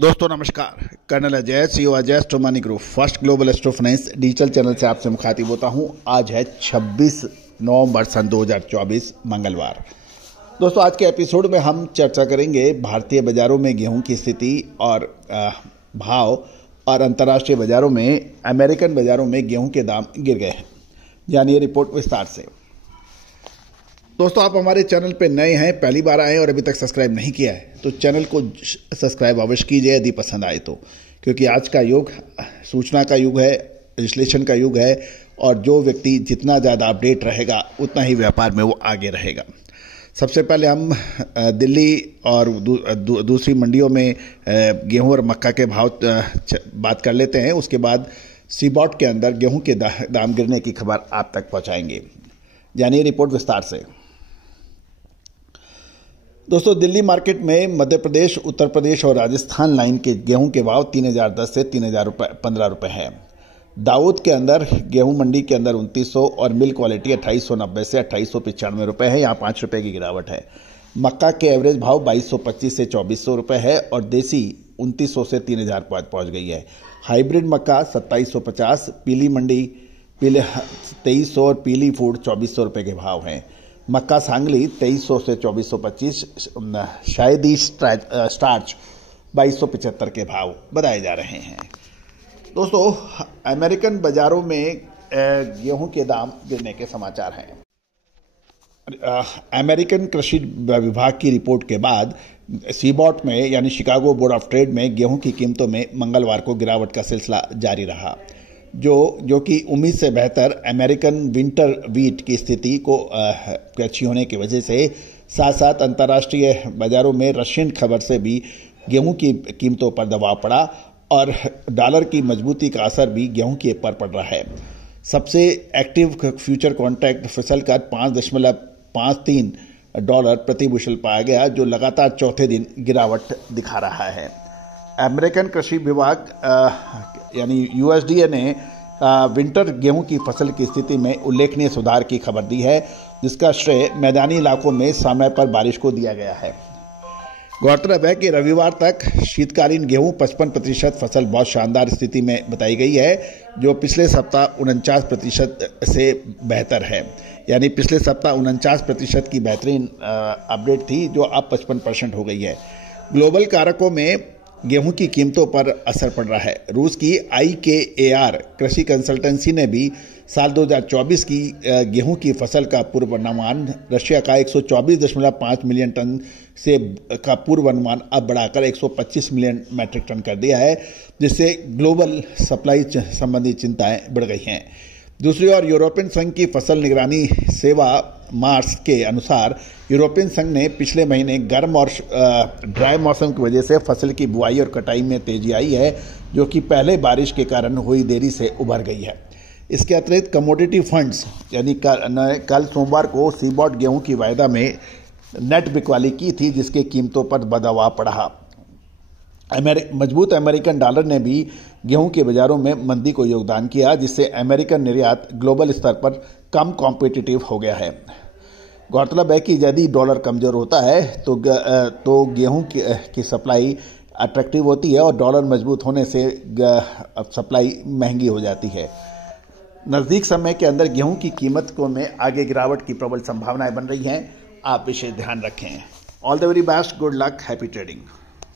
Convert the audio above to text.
दोस्तों नमस्कार। Colonel Ajay, CEO Ajay astro money group, first global astro finance digital channel से आपसे मुखातिब होता हूं। आज है 26 नवंबर सन 2024 मंगलवार। दोस्तों आज के एपिसोड में हम चर्चा करेंगे भारतीय बाजारों में गेहूं की स्थिति और भाव और अंतर्राष्ट्रीय बाजारों में, अमेरिकन बाजारों में गेहूं के दाम गिर गए हैं। जानिए रिपोर्ट विस्तार से। दोस्तों आप हमारे चैनल पे नए हैं, पहली बार आए और अभी तक सब्सक्राइब नहीं किया है तो चैनल को सब्सक्राइब अवश्य कीजिए यदि पसंद आए तो, क्योंकि आज का युग सूचना का युग है, विश्लेषण का युग है और जो व्यक्ति जितना ज़्यादा अपडेट रहेगा उतना ही व्यापार में वो आगे रहेगा। सबसे पहले हम दिल्ली और दूसरी मंडियों में गेहूं और मक्का के भाव बात कर लेते हैं। उसके बाद सीबॉट के अंदर गेहूं के दाम गिरने की खबर आप तक पहुंचाएंगे। जानिए रिपोर्ट विस्तार से। दोस्तों दिल्ली मार्केट में मध्य प्रदेश, उत्तर प्रदेश और राजस्थान लाइन के गेहूं के भाव 3010 से 3015 रुपए है। दाऊद के अंदर गेहूं मंडी के अंदर 2900 और मिल क्वालिटी 2890 से 2895 रुपए है, यहाँ 5 रुपए की गिरावट है। मक्का के एवरेज भाव 2225 से 2400 रुपए है और देसी 2900 से 3000 पहुंच गई है। हाइब्रिड मक्का 2750, पीली मंडी 2300 और पीली फूड 2400 रुपए के भाव हैं। मक्का सांगली 2300 से 2425, शायदी स्टार्च 2275 के भाव बताए जा रहे हैं। दोस्तों अमेरिकन बाजारों में गेहूं के दाम गिरने के समाचार हैं। अमेरिकन कृषि विभाग की रिपोर्ट के बाद सीबॉट में यानी शिकागो बोर्ड ऑफ ट्रेड में गेहूं की कीमतों में मंगलवार को गिरावट का सिलसिला जारी रहा, जो कि उम्मीद से बेहतर अमेरिकन विंटर वीट की स्थिति को अच्छी होने की वजह से, साथ साथ अंतर्राष्ट्रीय बाजारों में रशियन खबर से भी गेहूं की कीमतों पर दबाव पड़ा और डॉलर की मजबूती का असर भी गेहूं के पर पड़ रहा है। सबसे एक्टिव फ्यूचर कॉन्ट्रैक्ट फसल का 5.53 डॉलर प्रति बुशल पाया गया, जो लगातार चौथे दिन गिरावट दिखा रहा है। अमेरिकन कृषि विभाग यानी यूएसडीए ने विंटर गेहूं की फसल की स्थिति में उल्लेखनीय सुधार की खबर दी है, जिसका श्रेय मैदानी इलाकों में समय पर बारिश को दिया गया है। गौरतलब है कि रविवार तक शीतकालीन गेहूं 55% फसल बहुत शानदार स्थिति में बताई गई है, जो पिछले सप्ताह 49% से बेहतर है। यानी पिछले सप्ताह 49% की बेहतरीन अपडेट थी, जो अब 55% हो गई है। ग्लोबल कारकों में गेहूं की कीमतों पर असर पड़ रहा है। रूस की IKAR कृषि कंसल्टेंसी ने भी साल 2024 की गेहूं की फसल का पूर्वानुमान रशिया का 124.5 मिलियन टन से का पूर्वानुमान अब बढ़ाकर 125 मिलियन मैट्रिक टन कर दिया है, जिससे ग्लोबल सप्लाई संबंधी चिंताएं बढ़ गई हैं। दूसरी ओर यूरोपियन संघ की फसल निगरानी सेवा मार्स के अनुसार यूरोपियन संघ ने पिछले महीने गर्म और ड्राई मौसम की वजह से फसल की बुआई और कटाई में तेजी आई है, जो कि पहले बारिश के कारण हुई देरी से उभर गई है। इसके अतिरिक्त कमोडिटी फंड्स यानी कल सोमवार को सीबॉट गेहूं की वायदा में नेट बिकवाली की थी, जिसके कीमतों पर दबाव पड़ा। मजबूत अमेरिकन डॉलर ने भी गेहूं के बाजारों में मंदी को योगदान किया, जिससे अमेरिकन निर्यात ग्लोबल स्तर पर कम कॉम्पिटिटिव हो गया है। गौरतलब है कि यदि डॉलर कमजोर होता है तो गेहूं की सप्लाई अट्रैक्टिव होती है और डॉलर मजबूत होने से सप्लाई महंगी हो जाती है। नज़दीक समय के अंदर गेहूं की कीमत में आगे गिरावट की प्रबल संभावनाएं बन रही हैं। आप विशेष ध्यान रखें। All the very best, good luck, happy trading.